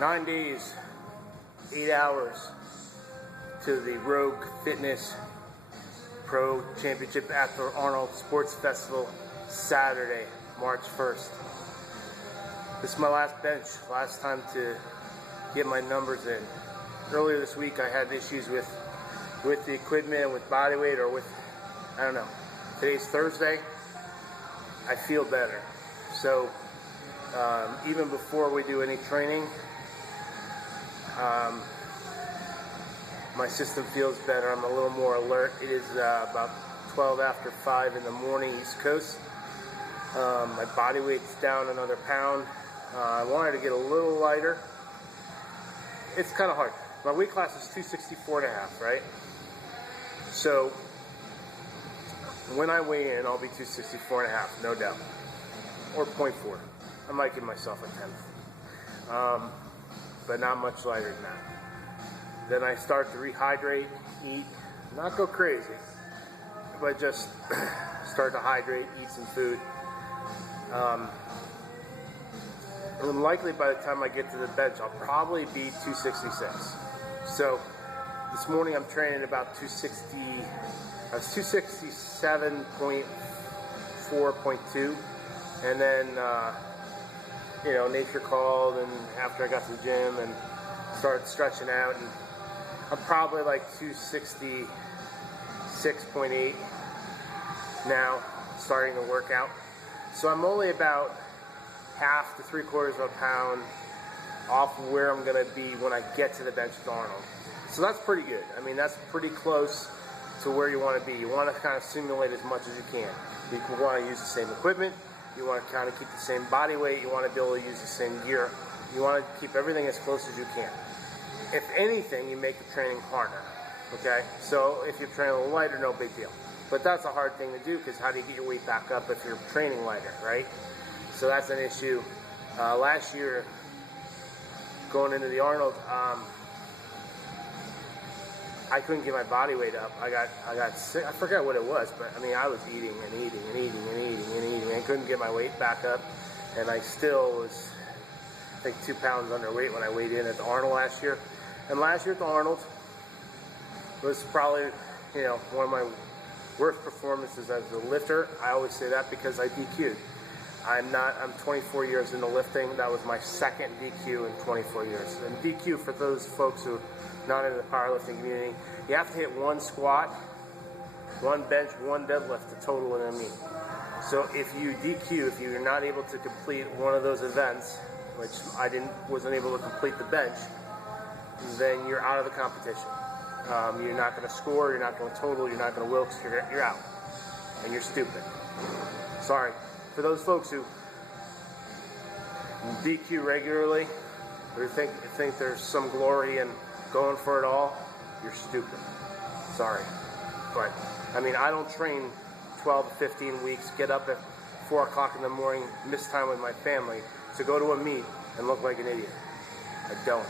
9 days, 8 hours to the Rogue Fitness Pro Championship at the Arnold Sports Festival, Saturday, March 1st. This is my last bench, last time to get my numbers in. Earlier this week I had issues with the equipment, with body weight, or with, I don't know. Today's Thursday, I feel better. So even before we do any training, my system feels better. I'm a little more alert. It is about 12 after 5 in the morning, East Coast. My body weight's down another pound. I wanted to get a little lighter. It's kind of hard. My weight class is 264.5, right? So when I weigh in, I'll be 264.5, no doubt, or 0.4. I might give myself a 10th, but not much lighter than that. Then I start to rehydrate, eat, not go crazy, but just start to hydrate, eat some food. And likely by the time I get to the bench, I'll probably be 266. So this morning I'm training about 260. I was 267.4.2, and then you know, nature called, and after I got to the gym and started stretching out, and I'm probably like 266.8 now, starting to work out. So I'm only about half to 3/4 of a pound off of where I'm going to be when I get to the bench with Arnold. So that's pretty good. I mean, that's pretty close to where you want to be. You want to kind of simulate as much as you can. You want to use the same equipment. You want to kind of keep the same body weight. You want to be able to use the same gear. You want to keep everything as close as you can. If anything, you make the training harder. Okay? So if you're training a little lighter, no big deal. But that's a hard thing to do, because how do you get your weight back up if you're training lighter, right? So that's an issue. Last year, going into the Arnold, I couldn't get my body weight up. I got sick. I forgot what it was, but I mean, I was eating and eating and eating and eating and eating. I couldn't get my weight back up, and I still was, I think, 2 pounds underweight when I weighed in at the Arnold last year. And last year at the Arnold was probably, you know, one of my worst performances as a lifter. I always say that because I DQ'd. I'm 24 years into lifting. That was my second DQ in 24 years. And DQ, for those folks who are not in the powerlifting community, you have to hit 1 squat, 1 bench, 1 deadlift to total in a meet. So if you DQ, if you're not able to complete one of those events, which I wasn't able to complete the bench, then you're out of the competition. You're not going to score, you're not going to total, you're not going to Wilks, you're out. And you're stupid. Sorry. For those folks who DQ regularly, or think there's some glory in going for it all, you're stupid. Sorry. But, I mean, I don't train 12 to 15 weeks, get up at 4 o'clock in the morning, miss time with my family, to go to a meet and look like an idiot. I don't.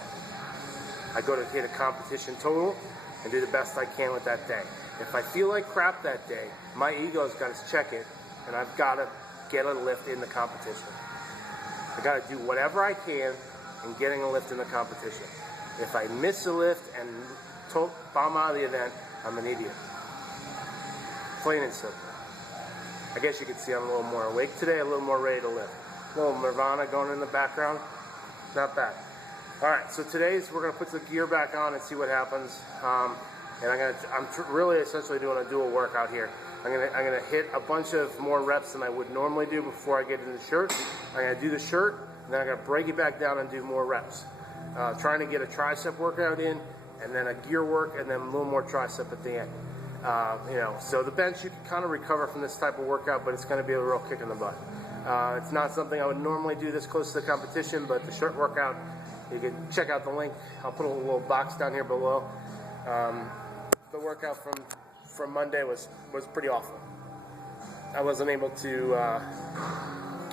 I go to hit a competition total and do the best I can with that day. If I feel like crap that day, my ego's got to check it, and I've got to get a lift in the competition. I got to do whatever I can in getting a lift in the competition. If I miss a lift and bomb out of the event, I'm an idiot. Plain and simple. I guess you can see I'm a little more awake today, a little more ready to lift. A little Nirvana going in the background. Not bad. All right, so we're going to put the gear back on and see what happens. And I'm really essentially doing a dual workout here. I'm gonna hit a bunch of more reps than I would normally do before I get in the shirt. I'm gonna do the shirt, and then I'm gonna break it back down and do more reps. Trying to get a tricep workout in, and then a gear work, and then a little more tricep at the end. You know, so the bench, you can kind of recover from this type of workout, but it's gonna be a real kick in the butt. It's not something I would normally do this close to the competition, but the shirt workout, you can check out the link. I'll put a little box down here below. The workout from Monday was pretty awful. I wasn't able to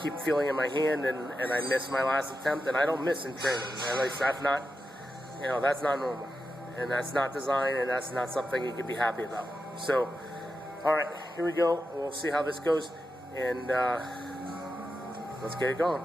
keep feeling in my hand, and I missed my last attempt, and I don't miss in training. At least that's not, you know, that's not normal, and that's not design, and that's not something you can be happy about. So, all right, here we go. We'll see how this goes, and let's get it going.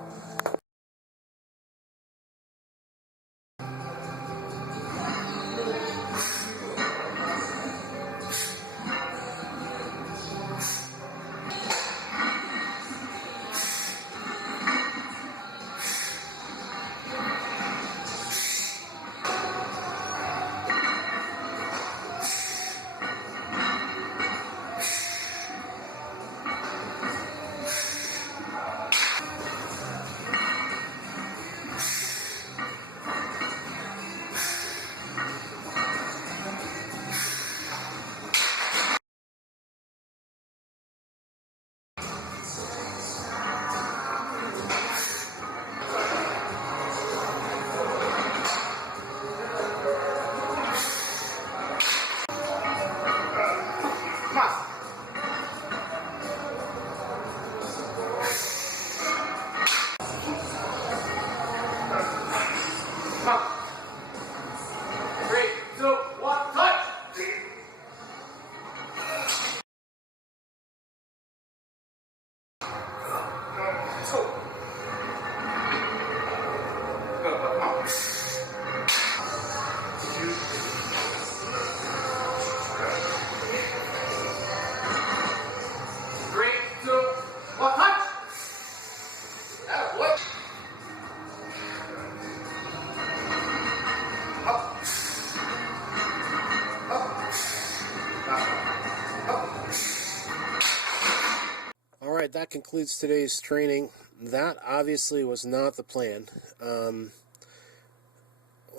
right, that concludes today's training. That obviously was not the plan.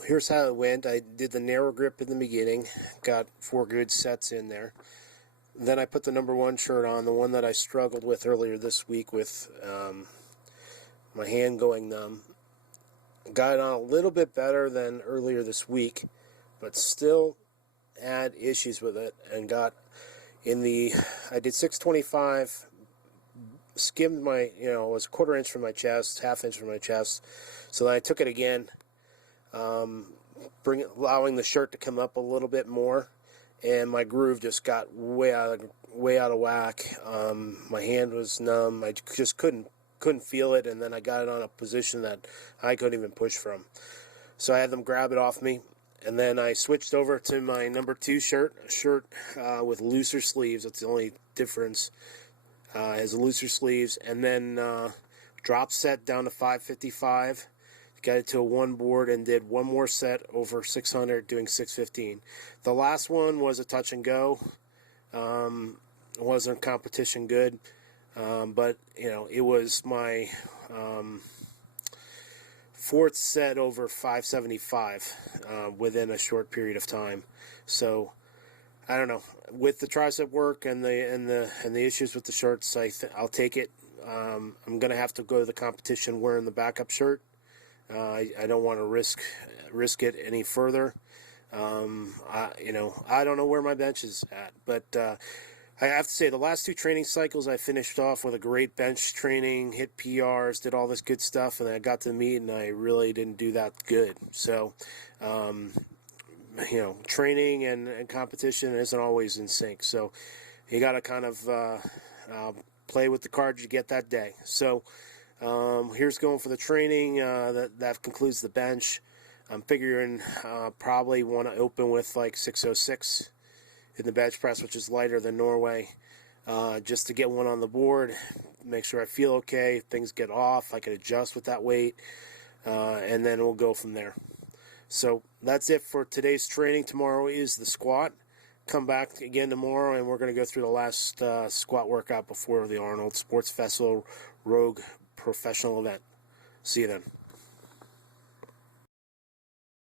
Here's how it went. I did the narrow grip in the beginning, got 4 good sets in there. Then I put the number 1 shirt on, the one that I struggled with earlier this week with my hand going numb. Got on a little bit better than earlier this week, but still had issues with it, and got I did 625, skimmed my, it was 1/4 inch from my chest, 1/2 inch from my chest. So then I took it again, allowing the shirt to come up a little bit more, and my groove just got way out of whack. My hand was numb. I just couldn't feel it, and then I got it on a position that I couldn't even push from. So I had them grab it off me, and then I switched over to my number 2 shirt, a shirt with looser sleeves. That's the only difference. It has looser sleeves, and then drop set down to 555. Got it to a 1 board and did 1 more set over 600, doing 615. The last one was a touch and go. It wasn't competition good, but it was my 4th set over 575 within a short period of time. So I don't know. With the tricep work and the issues with the shirts, I'll take it. I'm gonna have to go to the competition wearing the backup shirt. I don't want to risk it any further. I don't know where my bench is at, but I have to say the last 2 training cycles I finished off with a great bench training, hit PRs, did all this good stuff, and then I got to the meet and I really didn't do that good. So, training and competition isn't always in sync. So you got to kind of play with the cards you get that day. So. Here's going for the training. That concludes the bench. I'm figuring probably want to open with like 606 in the bench press, which is lighter than Norway, just to get one on the board, make sure I feel okay. If things get off, I can adjust with that weight, and then we'll go from there. So that's it for today's training. Tomorrow is the squat. Come back again tomorrow, and we're going to go through the last squat workout before the Arnold Sports Festival Rogue Professional event. See you then.